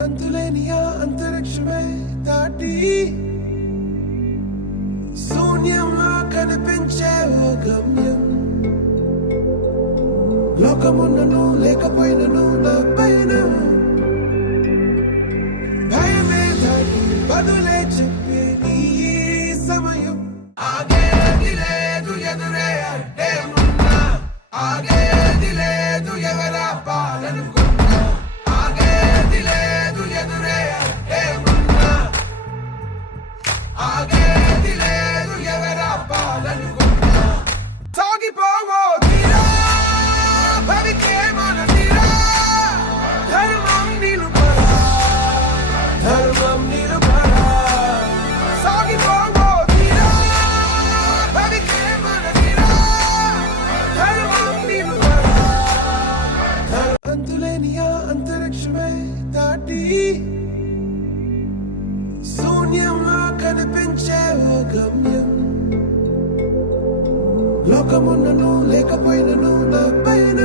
అంతులేని ఆ అంతరిక్షమే దాటి శూన్యంలో కనిపించే ఓ గమ్యం. లోకమున్నను లేకపోయినను నా పైన భయమే దాటి బదులే చెప్పే నీ సమయం. ఆగేది లేదు ఎదురే అంటే ఉన్నా, ఆగేది లేదు ఎవరా పాలనుకున్నా, ఆగేది లేదు ఎదురే అంటే ఉన్నా, ఆగేది లేదు ఎవరా పాలనుకున్నా. సాగిపోవో తీరా భవికే మన తీరా, ధర్మం నిలుపరా, ధర్మం నిలుపరా. సాగిపోవో తీరా భవికే మన తీరా, ధర్మం నిలుపరా. అంతులేని ఆ అంతరిక్షమే దాటి శూన్యంలో కనిపించే ఓ గమ్యం. లోకమున్నను లేకపోయినను నా పైన